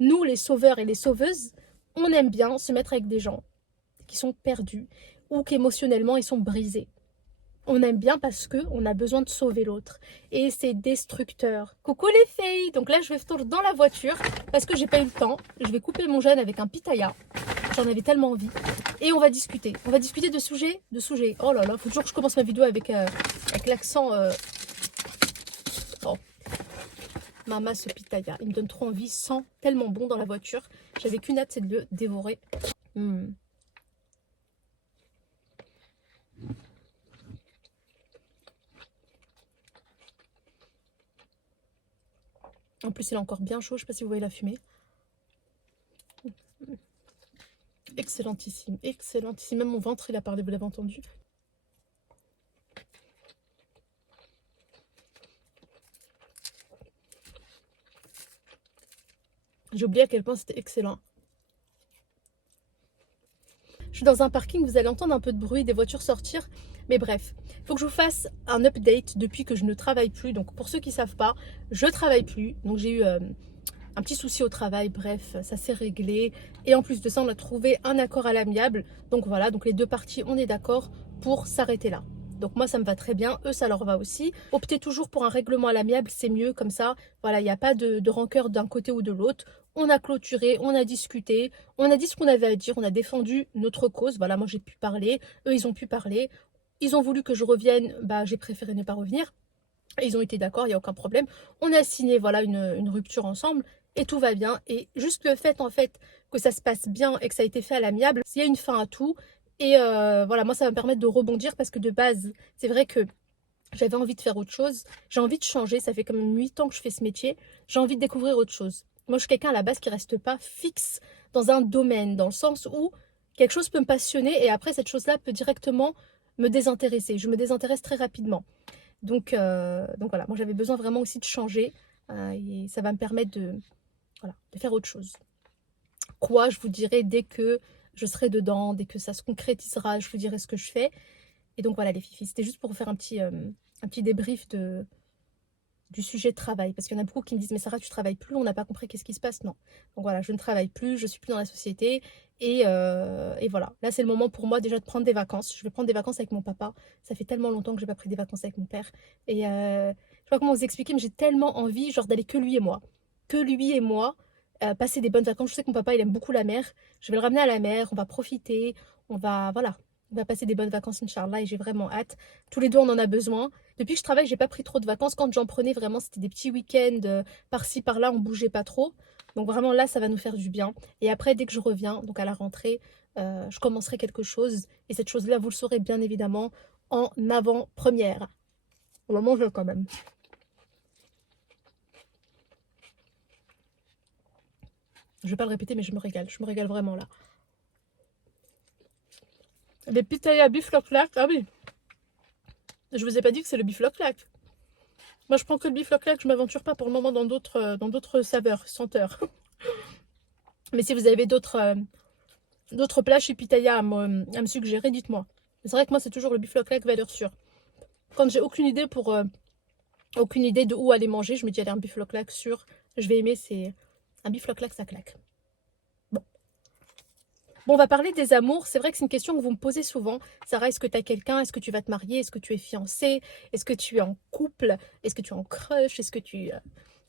Nous, les sauveurs et les sauveuses, on aime bien se mettre avec des gens qui sont perdus ou qu'émotionnellement ils sont brisés. On aime bien parce que on a besoin de sauver l'autre. Et c'est destructeur. Coucou les filles. Donc là, je vais retourner dans la voiture parce que j'ai pas eu le temps. Je vais couper mon jeûne avec un pitaya. J'en avais tellement envie. Et on va discuter. On va discuter de sujets. De sujets. Oh là là, faut toujours que je commence ma vidéo avec l'accent. Oh, Mama, ce pitaya. Il me donne trop envie. Sent tellement bon dans la voiture. J'avais qu'une hâte, c'est de le dévorer. En plus, il est encore bien chaud. Je sais pas si vous voyez la fumée. Excellentissime, excellentissime. Même mon ventre, il a parlé, vous l'avez entendu. J'ai oublié à quel point c'était excellent. Je suis dans un parking, vous allez entendre un peu de bruit, des voitures sortir. Mais bref, il faut que je vous fasse un update depuis que je ne travaille plus. Donc pour ceux qui ne savent pas, je ne travaille plus. Donc j'ai eu un petit souci au travail, bref, ça s'est réglé. Et en plus de ça, on a trouvé un accord à l'amiable. Donc voilà, donc les deux parties, on est d'accord pour s'arrêter là. Donc moi, ça me va très bien, eux, ça leur va aussi. Optez toujours pour un règlement à l'amiable, c'est mieux comme ça. Voilà, il n'y a pas de rancœur d'un côté ou de l'autre. On a clôturé, on a discuté, on a dit ce qu'on avait à dire, on a défendu notre cause. Voilà, moi j'ai pu parler, eux ils ont pu parler. Ils ont voulu que je revienne, bah j'ai préféré ne pas revenir. Ils ont été d'accord, il n'y a aucun problème. On a signé voilà une rupture ensemble et tout va bien. Et juste le fait en fait que ça se passe bien et que ça a été fait à l'amiable, il y a une fin à tout. Et voilà, moi ça va me permettre de rebondir parce que de base, c'est vrai que j'avais envie de faire autre chose. J'ai envie de changer, ça fait quand même 8 ans que je fais ce métier. J'ai envie de découvrir autre chose. Moi je suis quelqu'un à la base qui reste pas fixe dans un domaine, dans le sens où quelque chose peut me passionner et après cette chose-là peut directement me désintéresser. Je me désintéresse très rapidement. Donc voilà, moi j'avais besoin vraiment aussi de changer et ça va me permettre voilà, de faire autre chose. Quoi, je vous dirai dès que je serai dedans, dès que ça se concrétisera, je vous dirai ce que je fais. Et donc voilà les filles, c'était juste pour vous faire un petit débrief du sujet de travail. Parce qu'il y en a beaucoup qui me disent, mais Sarah, tu travailles plus, on n'a pas compris qu'est-ce qui se passe. Non. Donc voilà, je ne travaille plus, je suis plus dans la société. Et voilà, là c'est le moment pour moi déjà de prendre des vacances. Je vais prendre des vacances avec mon papa. Ça fait tellement longtemps que j'ai pas pris des vacances avec mon père. Et je sais pas comment vous expliquer, mais j'ai tellement envie genre d'aller que lui et moi. Que lui et moi. Passer des bonnes vacances. Je sais que mon papa il aime beaucoup la mer. Je vais le ramener à la mer, on va profiter, on va voilà, on va passer des bonnes vacances Inch'Allah et j'ai vraiment hâte. Tous les deux on en a besoin. Depuis que je travaille, j'ai pas pris trop de vacances. Quand j'en prenais vraiment, c'était des petits week-ends par-ci par-là, on bougeait pas trop. Donc vraiment là, ça va nous faire du bien. Et après, dès que je reviens, donc à la rentrée, je commencerai quelque chose. Et cette chose-là, vous le saurez bien évidemment en avant-première. On va manger quand même. Je vais pas le répéter, mais je me régale. Je me régale vraiment là. Les pitaya bifloc-lac. Ah oui, je vous ai pas dit que c'est le bifloc-lac. Moi, je prends que le bifloc-lac. Je m'aventure pas pour le moment dans d'autres saveurs, senteurs. Mais si vous avez d'autres plats chez Pitaya à me suggérer, dites-moi. C'est vrai que moi, c'est toujours le bifloc-lac valeur sûre. Quand j'ai aucune idée de où aller manger, je me dis, allez, un bifloc-lac sûr, je vais aimer, c'est un bifloc-lac, ça claque. Bon. Bon, on va parler des amours. C'est vrai que c'est une question que vous me posez souvent. Sarah, est-ce que tu as quelqu'un? Est-ce que tu vas te marier? Est-ce que tu es fiancée? Est-ce que tu es en couple? Est-ce que tu es en crush? Est-ce que tu...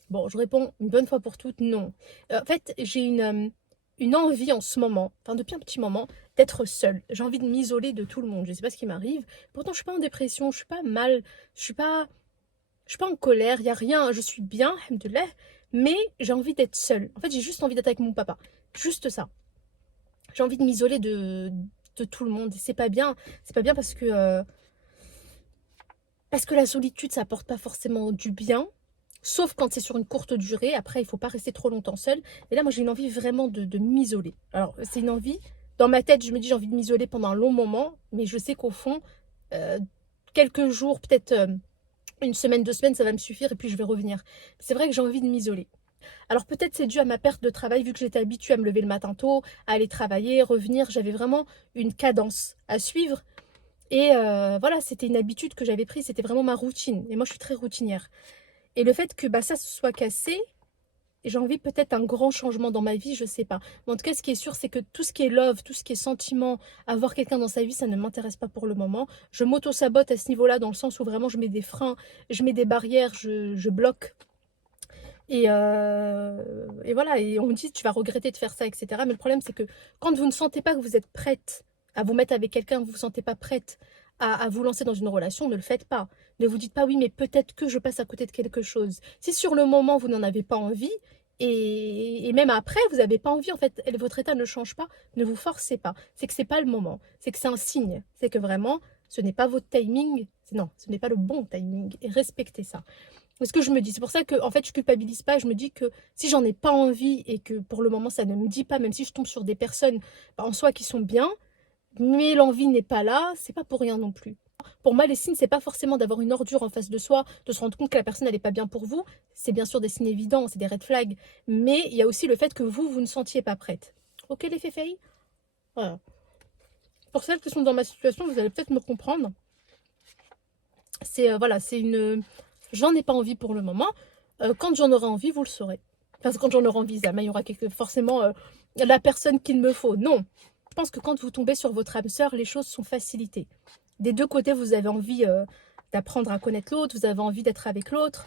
Bon, je réponds une bonne fois pour toutes, non. En fait, j'ai une envie en ce moment, enfin depuis un petit moment, d'être seule. J'ai envie de m'isoler de tout le monde. Je ne sais pas ce qui m'arrive. Pourtant, je suis pas en dépression, je suis pas mal, je suis pas en colère, il y a rien, je suis bien, alhamdoulilah, mais j'ai envie d'être seule. En fait, j'ai juste envie d'être avec mon papa. Juste ça. J'ai envie de m'isoler de tout le monde. Et c'est pas bien. C'est pas bien parce que la solitude, ça apporte pas forcément du bien. Sauf quand c'est sur une courte durée. Après, il faut pas rester trop longtemps seul. Et là, moi, j'ai une envie vraiment de m'isoler. Alors, c'est une envie. Dans ma tête, je me dis j'ai envie de m'isoler pendant un long moment. Mais je sais qu'au fond, euh, quelques jours, peut-être une semaine, 2 semaines, ça va me suffire. Et puis, je vais revenir. C'est vrai que j'ai envie de m'isoler. Alors, peut-être c'est dû à ma perte de travail, vu que j'étais habituée à me lever le matin tôt, à aller travailler, revenir. J'avais vraiment une cadence à suivre. Et voilà, c'était une habitude que j'avais prise. C'était vraiment ma routine. Et moi, je suis très routinière. Et le fait que bah, ça se soit cassé, et j'ai envie peut-être un grand changement dans ma vie, je sais pas. Mais en tout cas, ce qui est sûr, c'est que tout ce qui est love, tout ce qui est sentiment, avoir quelqu'un dans sa vie, ça ne m'intéresse pas pour le moment. Je m'auto-sabote à ce niveau-là, dans le sens où vraiment je mets des freins, je mets des barrières, je bloque. Et voilà, et on me dit tu vas regretter de faire ça, etc. Mais le problème, c'est que quand vous ne sentez pas que vous êtes prête à vous mettre avec quelqu'un, vous ne vous sentez pas prête à vous lancer dans une relation, ne le faites pas. Ne vous dites pas oui, mais peut-être que je passe à côté de quelque chose. Si sur le moment, vous n'en avez pas envie, et même après, vous n'avez pas envie, en fait, votre état ne change pas, ne vous forcez pas. C'est que c'est pas le moment. C'est que c'est un signe. C'est que vraiment, ce n'est pas votre timing. Non, ce n'est pas le bon timing. Et respectez ça. C'est ce que je me dis. C'est pour ça que, en fait, je culpabilise pas. Je me dis que si j'en ai pas envie et que pour le moment ça ne me dit pas, même si je tombe sur des personnes en soi qui sont bien, mais l'envie n'est pas là, c'est pas pour rien non plus. Pour moi, les signes, c'est pas forcément d'avoir une ordure en face de soi, de se rendre compte que la personne elle est pas bien pour vous. C'est bien sûr des signes évidents, c'est des red flags. Mais il y a aussi le fait que vous ne sentiez pas prête. Ok les féféis? Voilà. Pour celles qui sont dans ma situation, vous allez peut-être me comprendre. C'est voilà, c'est une... J'en ai pas envie pour le moment. Quand j'en aurai envie, vous le saurez. Enfin, quand j'en aurai envie, il y aura forcément la personne qu'il me faut. Non. Je pense que quand vous tombez sur votre âme sœur, les choses sont facilitées. Des deux côtés, vous avez envie d'apprendre à connaître l'autre, vous avez envie d'être avec l'autre.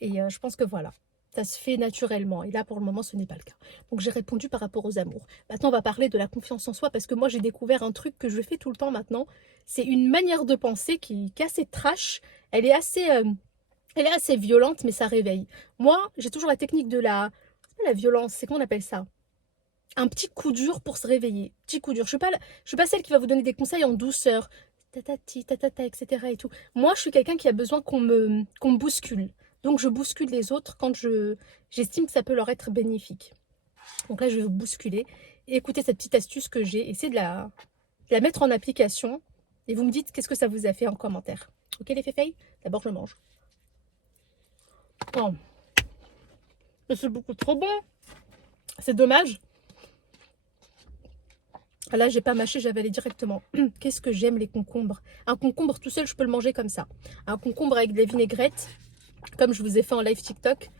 Et je pense que voilà, ça se fait naturellement. Et là, pour le moment, ce n'est pas le cas. Donc, j'ai répondu par rapport aux amours. Maintenant, on va parler de la confiance en soi, parce que moi, j'ai découvert un truc que je fais tout le temps maintenant. C'est une manière de penser qui est assez trash. Elle est assez violente, mais ça réveille. Moi, j'ai toujours la technique de c'est pas la violence, c'est qu'on appelle ça? Un petit coup dur pour se réveiller. Petit coup dur. Je suis pas celle qui va vous donner des conseils en douceur. Tatati, tatata, etc. et tout. Moi, je suis quelqu'un qui a besoin qu'on me bouscule. Donc, je bouscule les autres quand j'estime que ça peut leur être bénéfique. Donc là, je vais vous bousculer. Et écoutez cette petite astuce que j'ai. Essayez de la mettre en application. Et vous me dites qu'est-ce que ça vous a fait en commentaire. Ok, les féfeilles? D'abord, je mange. Oh. Mais c'est beaucoup trop bon. C'est dommage. Là, j'ai pas mâché, j'avais allé directement. Qu'est-ce que j'aime les concombres. Un concombre tout seul, je peux le manger comme ça. Un concombre avec de la vinaigrette, comme je vous ai fait en live TikTok,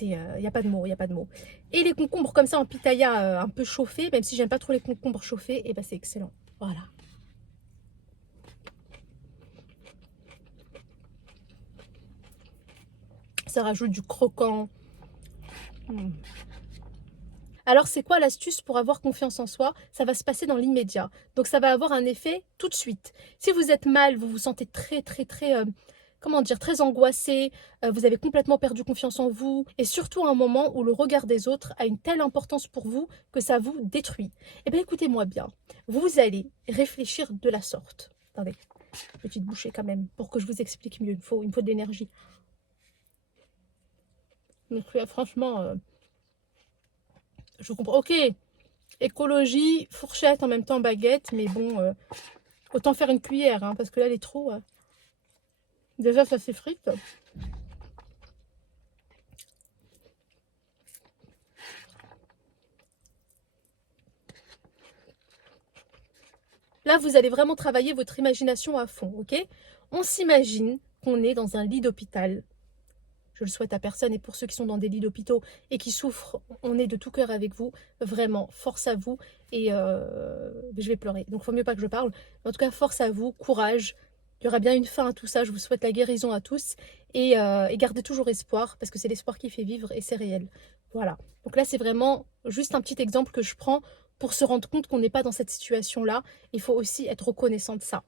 il n'y a pas de mots, il n'y a pas de mots. Et les concombres comme ça en pitaya un peu chauffés, même si j'aime pas trop les concombres chauffés, et ben c'est excellent. Voilà. Ça rajoute du croquant. Alors, c'est quoi l'astuce pour avoir confiance en soi? Ça va se passer dans l'immédiat. Donc, ça va avoir un effet tout de suite. Si vous êtes mal, vous vous sentez très, très, très, comment dire, très angoissé, vous avez complètement perdu confiance en vous, et surtout à un moment où le regard des autres a une telle importance pour vous que ça vous détruit. Eh bien, écoutez-moi bien. Vous allez réfléchir de la sorte. Attendez, petite bouchée quand même, pour que je vous explique mieux. Il me faut de l'énergie. Donc, franchement... je comprends. Ok, écologie, fourchette en même temps baguette, mais bon, autant faire une cuillère, hein, parce que là, elle est trop... Déjà, ça s'effrite. Là, vous allez vraiment travailler votre imagination à fond, ok? On s'imagine qu'on est dans un lit d'hôpital. Je le souhaite à personne, et pour ceux qui sont dans des lits d'hôpitaux et qui souffrent, on est de tout cœur avec vous. Vraiment, force à vous. Et je vais pleurer, donc il faut mieux pas que je parle. En tout cas, force à vous, courage. Il y aura bien une fin à tout ça. Je vous souhaite la guérison à tous. Et gardez toujours espoir, parce que c'est l'espoir qui fait vivre et c'est réel. Voilà. Donc là, c'est vraiment juste un petit exemple que je prends pour se rendre compte qu'on n'est pas dans cette situation-là. Il faut aussi être reconnaissant de ça.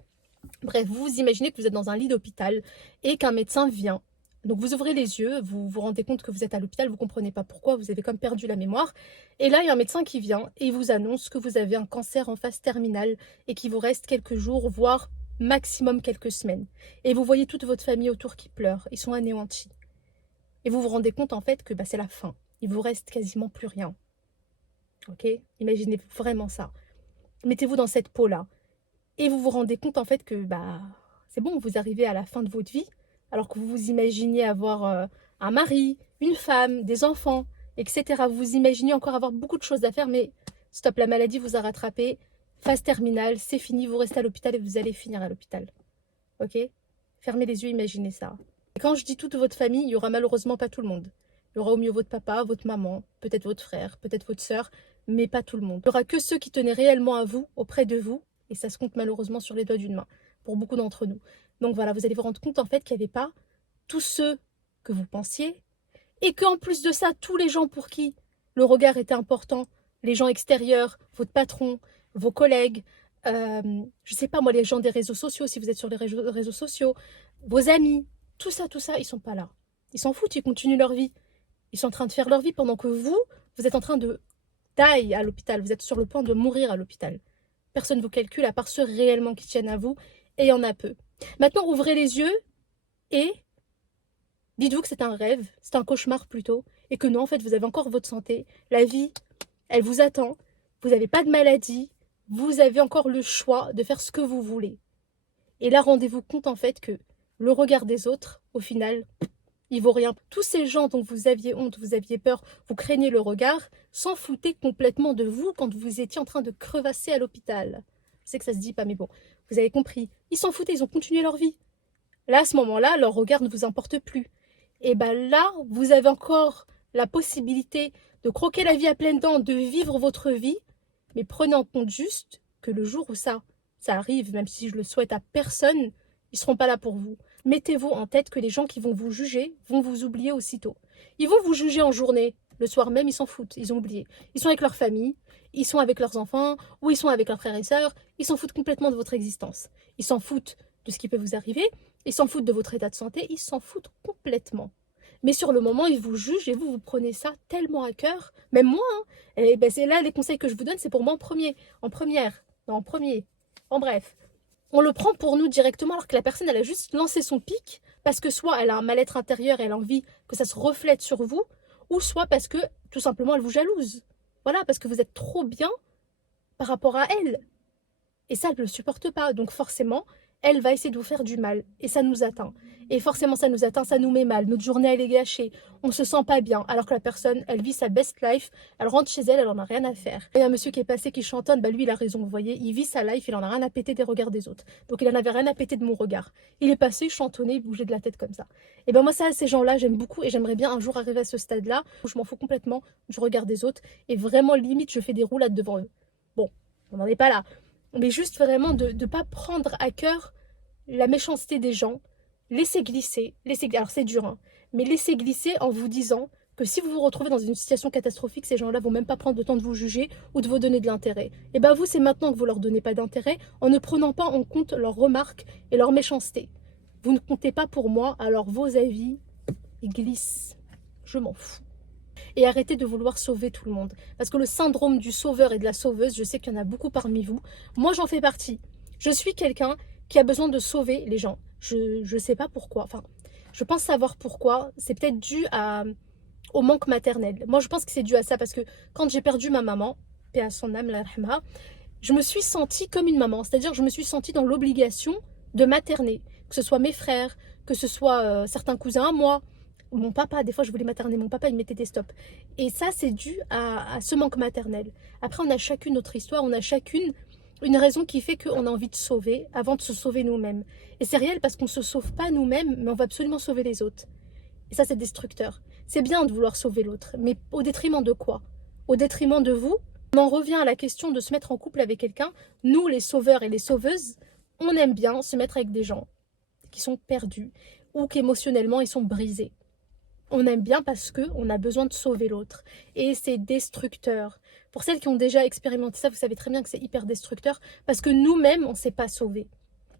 Bref, vous vous imaginez que vous êtes dans un lit d'hôpital et qu'un médecin vient. Donc vous ouvrez les yeux, vous vous rendez compte que vous êtes à l'hôpital, vous ne comprenez pas pourquoi, vous avez comme perdu la mémoire. Et là, il y a un médecin qui vient et il vous annonce que vous avez un cancer en phase terminale et qu'il vous reste quelques jours, voire maximum quelques semaines. Et vous voyez toute votre famille autour qui pleure, ils sont anéantis. Et vous vous rendez compte en fait que c'est la fin, il vous reste quasiment plus rien. Ok? Imaginez vraiment ça. Mettez-vous dans cette peau-là. Et vous vous rendez compte en fait que c'est bon, vous arrivez à la fin de votre vie, alors que vous vous imaginiez avoir un mari, une femme, des enfants, etc. Vous vous imaginez encore avoir beaucoup de choses à faire, mais stop, la maladie vous a rattrapé, phase terminale, c'est fini, vous restez à l'hôpital et vous allez finir à l'hôpital. Ok? Fermez les yeux, imaginez ça. Et quand je dis toute votre famille, il n'y aura malheureusement pas tout le monde. Il y aura au mieux votre papa, votre maman, peut-être votre frère, peut-être votre sœur, mais pas tout le monde. Il n'y aura que ceux qui tenaient réellement à vous, auprès de vous, et ça se compte malheureusement sur les doigts d'une main, pour beaucoup d'entre nous. Donc voilà, vous allez vous rendre compte en fait qu'il n'y avait pas tous ceux que vous pensiez, et qu'en plus de ça, tous les gens pour qui le regard était important, les gens extérieurs, votre patron, vos collègues, je sais pas moi, les gens des réseaux sociaux, si vous êtes sur les réseaux sociaux, vos amis, tout ça, ils sont pas là. Ils s'en foutent, ils continuent leur vie. Ils sont en train de faire leur vie pendant que vous êtes en train de die à l'hôpital. Vous êtes sur le point de mourir à l'hôpital. Personne ne vous calcule à part ceux réellement qui tiennent à vous, et il y en a peu. Maintenant, ouvrez les yeux et dites-vous que c'est un rêve, c'est un cauchemar plutôt, et que non, en fait, vous avez encore votre santé. La vie, elle vous attend. Vous n'avez pas de maladie. Vous avez encore le choix de faire ce que vous voulez. Et là, rendez-vous compte en fait que le regard des autres, au final, il vaut rien. Tous ces gens dont vous aviez honte, vous aviez peur, vous craignez le regard, s'en foutaient complètement de vous quand vous étiez en train de crevasser à l'hôpital. Je sais que ça se dit pas, mais bon, vous avez compris. Ils s'en foutaient, ils ont continué leur vie. Là, à ce moment-là, leur regard ne vous importe plus. Et bien là, vous avez encore la possibilité de croquer la vie à pleines dents, de vivre votre vie, mais prenez en compte juste que le jour où ça arrive, même si je le souhaite à personne, ils ne seront pas là pour vous. Mettez-vous en tête que les gens qui vont vous juger vont vous oublier aussitôt. Ils vont vous juger en journée. Le soir même, ils s'en foutent, ils ont oublié. Ils sont avec leur famille, ils sont avec leurs enfants, ou ils sont avec leurs frères et sœurs. Ils s'en foutent complètement de votre existence. Ils s'en foutent de ce qui peut vous arriver. Ils s'en foutent de votre état de santé. Ils s'en foutent complètement. Mais sur le moment, ils vous jugent et vous prenez ça tellement à cœur. Même moi, hein. Et ben c'est là les conseils que je vous donne, c'est pour moi en premier, en première, non, en premier. En bref, on le prend pour nous directement alors que la personne, elle a juste lancé son pic parce que soit elle a un mal-être intérieur et elle a envie que ça se reflète sur vous, ou soit parce que tout simplement elle vous jalouse. Voilà, parce que vous êtes trop bien par rapport à elle. Et ça, elle ne le supporte pas. Donc forcément, elle va essayer de vous faire du mal. Et ça nous atteint. Et forcément, ça nous atteint, ça nous met mal. Notre journée, elle est gâchée. On ne se sent pas bien. Alors que la personne, elle vit sa best life. Elle rentre chez elle, elle en a rien à faire. Il y a un monsieur qui est passé, qui chantonne. Bah lui, il a raison, vous voyez. Il vit sa life, il en a rien à péter des regards des autres. Donc il en avait rien à péter de mon regard. Il est passé, chantonnait, il bougeait de la tête comme ça. Et ben moi, ça, ces gens-là, j'aime beaucoup. Et j'aimerais bien un jour arriver à ce stade-là où je m'en fous complètement du regard des autres. Et vraiment, limite, je fais des roulades devant eux. Bon, on n'en est pas là. Mais juste vraiment de ne pas prendre à cœur la méchanceté des gens, laissez glisser, alors c'est dur, hein, mais laissez glisser en vous disant que si vous vous retrouvez dans une situation catastrophique, ces gens-là vont même pas prendre le temps de vous juger ou de vous donner de l'intérêt. Et bien vous, c'est maintenant que vous leur donnez pas d'intérêt en ne prenant pas en compte leurs remarques et leur méchanceté. Vous ne comptez pas pour moi, alors vos avis, ils glissent. Je m'en fous. Et arrêtez de vouloir sauver tout le monde. Parce que le syndrome du sauveur et de la sauveuse, je sais qu'il y en a beaucoup parmi vous. Moi, j'en fais partie. Je suis quelqu'un qui a besoin de sauver les gens. Je sais pas pourquoi. Enfin, je pense savoir pourquoi. C'est peut-être dû au manque maternel. Moi, je pense que c'est dû à ça. Parce que quand j'ai perdu ma maman, paix à son âme, la rahma, je me suis sentie comme une maman. C'est-à-dire que je me suis sentie dans l'obligation de materner. Que ce soit mes frères, que ce soit certains cousins à moi, mon papa, des fois je voulais materner mon papa, il mettait des stops. Et ça, c'est dû à ce manque maternel. Après, on a chacune notre histoire, on a chacune une raison qui fait qu'on a envie de sauver avant de se sauver nous-mêmes. Et c'est réel parce qu'on ne se sauve pas nous-mêmes, mais on va absolument sauver les autres. Et ça, c'est destructeur. C'est bien de vouloir sauver l'autre, mais au détriment de quoi? Au détriment de vous? On en revient à la question de se mettre en couple avec quelqu'un. Nous, les sauveurs et les sauveuses, on aime bien se mettre avec des gens qui sont perdus ou qu'émotionnellement, ils sont brisés. On aime bien parce qu'on a besoin de sauver l'autre. Et c'est destructeur. Pour celles qui ont déjà expérimenté ça, vous savez très bien que c'est hyper destructeur parce que nous-mêmes, on ne sait pas sauver.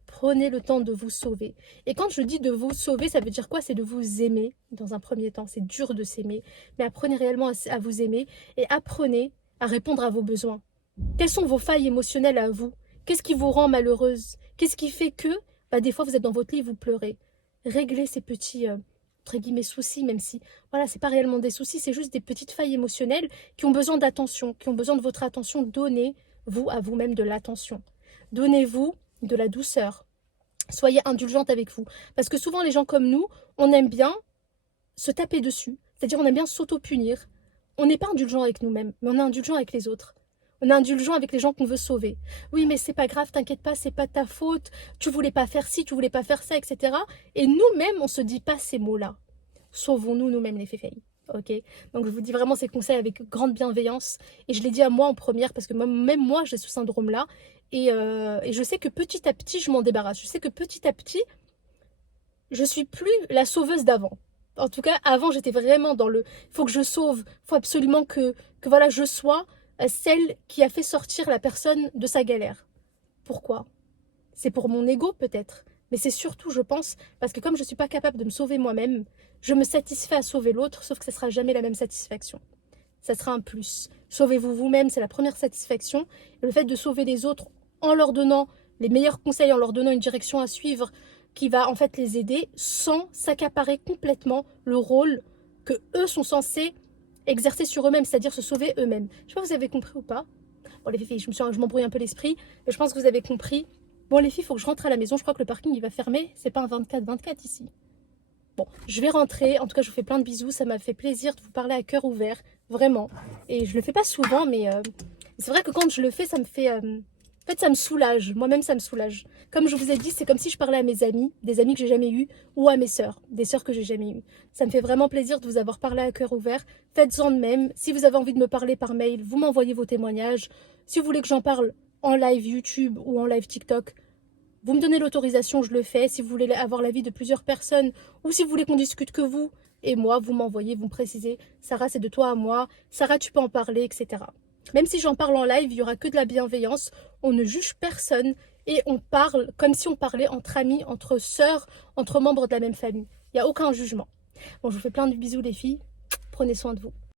Prenez le temps de vous sauver. Et quand je dis de vous sauver, ça veut dire quoi? C'est de vous aimer dans un premier temps. C'est dur de s'aimer. Mais apprenez réellement à vous aimer et apprenez à répondre à vos besoins. Quelles sont vos failles émotionnelles à vous? Qu'est-ce qui vous rend malheureuse? Qu'est-ce qui fait que, des fois, vous êtes dans votre lit, vous pleurez? Réglez ces petits... entre guillemets soucis, même si voilà, c'est pas réellement des soucis, c'est juste des petites failles émotionnelles qui ont besoin d'attention, qui ont besoin de votre attention. Donnez-vous à vous-même de l'attention. Donnez-vous de la douceur. Soyez indulgente avec vous. Parce que souvent, les gens comme nous, on aime bien se taper dessus. C'est-à-dire, on aime bien s'auto-punir. On n'est pas indulgent avec nous-mêmes, mais on est indulgent avec les autres. On est indulgent avec les gens qu'on veut sauver. Oui, mais c'est pas grave, t'inquiète pas, c'est pas ta faute. Tu voulais pas faire ci, tu voulais pas faire ça, etc. Et nous-mêmes, on se dit pas ces mots-là. Sauvons-nous nous-mêmes les féféis. ok? Donc je vous dis vraiment ces conseils avec grande bienveillance. Et je l'ai dit à moi en première, parce que même moi, j'ai ce syndrome-là. Et je sais que petit à petit, je m'en débarrasse. Je sais que petit à petit, je suis plus la sauveuse d'avant. En tout cas, avant, j'étais vraiment dans le il faut que je sauve, il faut absolument que voilà, je sois celle qui a fait sortir la personne de sa galère. Pourquoi? C'est pour mon ego peut-être, mais c'est surtout, je pense, parce que comme je ne suis pas capable de me sauver moi-même, je me satisfais à sauver l'autre, sauf que ça ne sera jamais la même satisfaction. Ça sera un plus. Sauvez-vous vous-même, c'est la première satisfaction. Et le fait de sauver les autres en leur donnant les meilleurs conseils, en leur donnant une direction à suivre qui va en fait les aider sans s'accaparer complètement le rôle que eux sont censés exercer sur eux-mêmes, c'est-à-dire se sauver eux-mêmes. Je sais pas si vous avez compris ou pas. Bon les filles, je m'embrouille un peu l'esprit, mais je pense que vous avez compris. Bon les filles, il faut que je rentre à la maison, je crois que le parking il va fermer, c'est pas un 24-24 ici. Bon, je vais rentrer. En tout cas, je vous fais plein de bisous. Ça m'a fait plaisir de vous parler à cœur ouvert. Vraiment. Et je le fais pas souvent, mais c'est vrai que quand je le fais, ça me fait... En fait, ça me soulage. Moi-même, ça me soulage. Comme je vous ai dit, c'est comme si je parlais à mes amis, des amis que j'ai jamais eus, ou à mes sœurs, des sœurs que j'ai jamais eues. Ça me fait vraiment plaisir de vous avoir parlé à cœur ouvert. Faites-en de même. Si vous avez envie de me parler par mail, vous m'envoyez vos témoignages. Si vous voulez que j'en parle en live YouTube ou en live TikTok, vous me donnez l'autorisation, je le fais. Si vous voulez avoir l'avis de plusieurs personnes ou si vous voulez qu'on discute que vous et moi, vous m'envoyez, vous me précisez. Sarah, c'est de toi à moi. Sarah, tu peux en parler, etc. Même si j'en parle en live, il n'y aura que de la bienveillance. On ne juge personne et on parle comme si on parlait entre amis, entre sœurs, entre membres de la même famille. Il n'y a aucun jugement. Bon, je vous fais plein de bisous les filles. Prenez soin de vous.